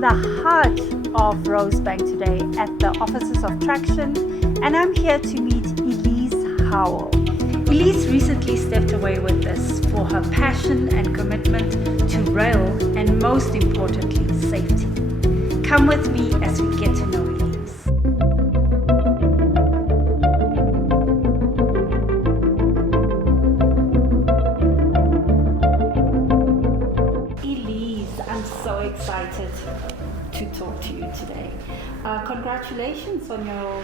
in the heart of Rosebank today at the offices of Traction, and I'm here to meet Elize Howell. Elize recently stepped away with this for her passion and commitment to rail and, most importantly, safety. Come with me as we get to know Elize. I'm so excited to talk to you today. Congratulations on your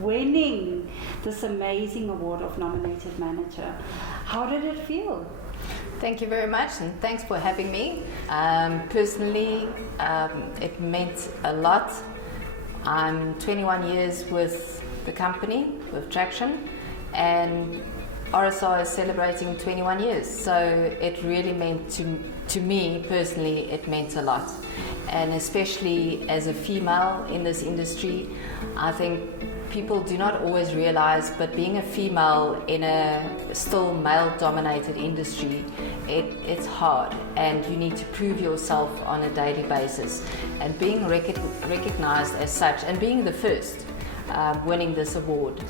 winning this amazing award of nominated manager. How did it feel? Thank you very much, and thanks for having me. Personally, it meant a lot. I'm 21 years with the company, with Traction, and RSR is celebrating 21 years, so it really meant to me personally, it meant a lot. And especially as a female in this industry, I think people do not always realize, but being a female in a still male-dominated industry, it's hard, and you need to prove yourself on a daily basis. And being recognized as such, and being the first winning this award,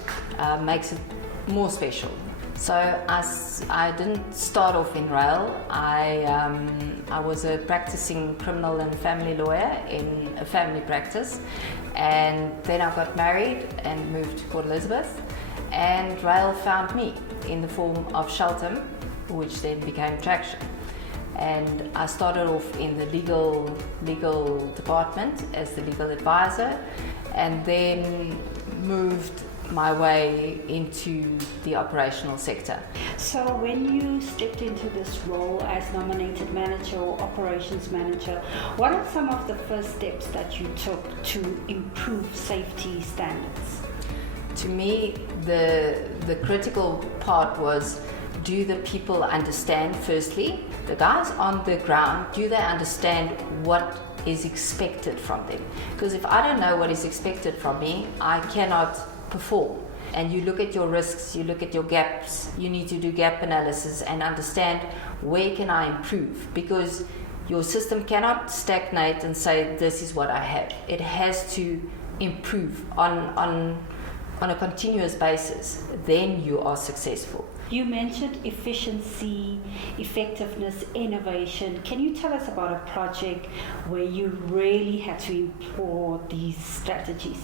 makes it more special. So I didn't start off in rail. I was a practicing criminal and family lawyer in a family practice, and then I got married and moved to Port Elizabeth, and rail found me in the form of Shelton, which then became Traction. And I started off in the legal department as the legal advisor, and then moved my way into the operational sector. So when you stepped into this role as nominated manager or operations manager, what are some of the first steps that you took to improve safety standards? To me, the critical part was, do the people understand, firstly, the guys on the ground, do they understand what is expected from them? Because if I don't know what is expected from me, I cannot perform. And you look at your risks, you look at your gaps, you need to do gap analysis and understand where can I improve, because your system cannot stagnate and say this is what I have. It has to improve on a continuous basis, then you are successful. You mentioned efficiency, effectiveness, innovation. Can you tell us about a project where you really had to employ these strategies?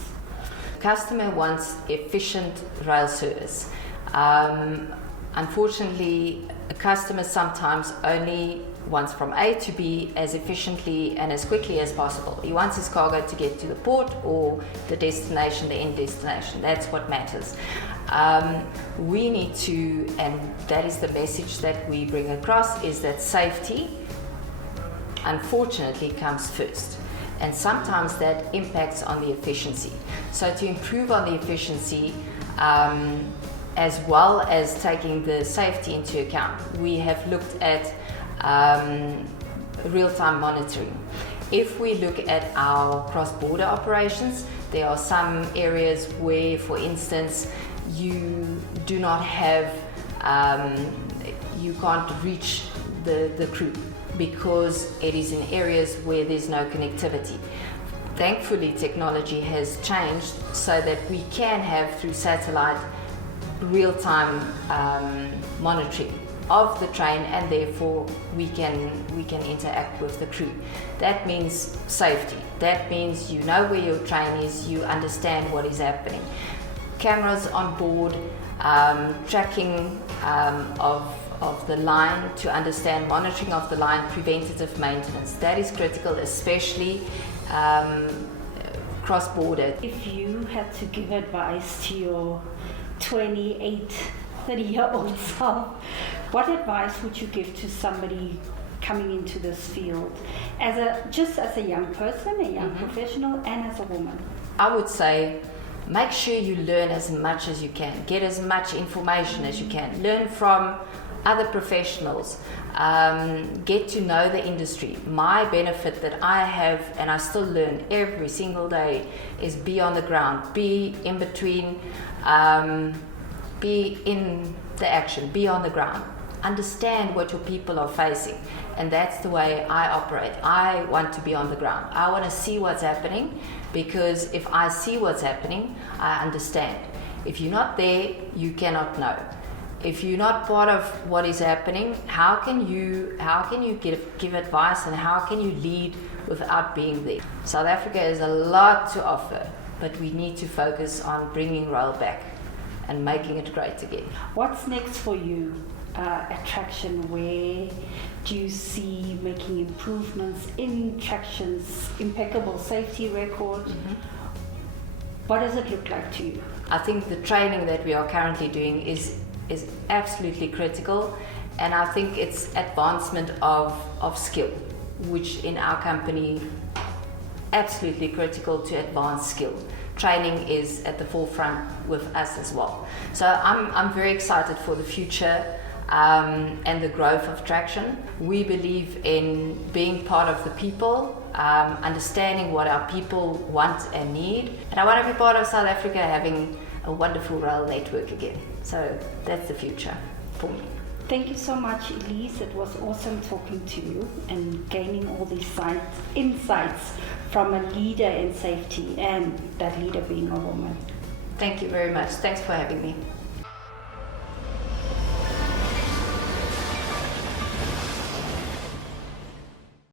Customer wants efficient rail service. Unfortunately, a customer sometimes only wants from A to B as efficiently and as quickly as possible. He wants his cargo to get to the port or the destination, the end destination. That's what matters. We need to, and that is the message that we bring across, is that safety, unfortunately, comes first. And sometimes that impacts on the efficiency. So to improve on the efficiency, as well as taking the safety into account, we have looked at real-time monitoring. If we look at our cross-border operations, there are some areas where, for instance, you do not have, you can't reach the crew, because it is in areas where there's no connectivity. Thankfully, technology has changed so that we can have, through satellite, real-time monitoring of the train, and therefore we can interact with the crew. That means safety. That means you know where your train is, you understand what is happening. Cameras on board, tracking of the line to understand, monitoring of the line, preventative maintenance. That is critical, especially cross-border. If you had to give advice to your 28, 30-year-old self, what advice would you give to somebody coming into this field, just as a young person, a young professional, and as a woman? I would say, make sure you learn as much as you can. Get as much information as you can. Learn from other professionals. Get to know the industry. My benefit that I have, and I still learn every single day, is be on the ground, be in between, be in the action, be on the ground. understand what your people are facing. And that's the way I operate. I want to be on the ground. I want to see what's happening, because if I see what's happening, I understand. If you're not there, you cannot know. If you're not part of what is happening, how can you give advice, and how can you lead without being there? South Africa has a lot to offer, but we need to focus on bringing rail back and making it great again. What's next for you at Traction? Where do you see making improvements in Traction's impeccable safety record? What does it look like to you? I think the training that we are currently doing is absolutely critical, and I think it's advancement of skill, which in our company absolutely critical to advance skill. Training is at the forefront with us as well. So I'm very excited for the future and the growth of Traction. We believe in being part of the people, understanding what our people want and need, and I want to be part of South Africa having a wonderful rail network again. So that's the future for me. Thank you so much, Elize. It was awesome talking to you and gaining all these insights from a leader in safety, and that leader being a woman. Thank you very much. Thanks for having me.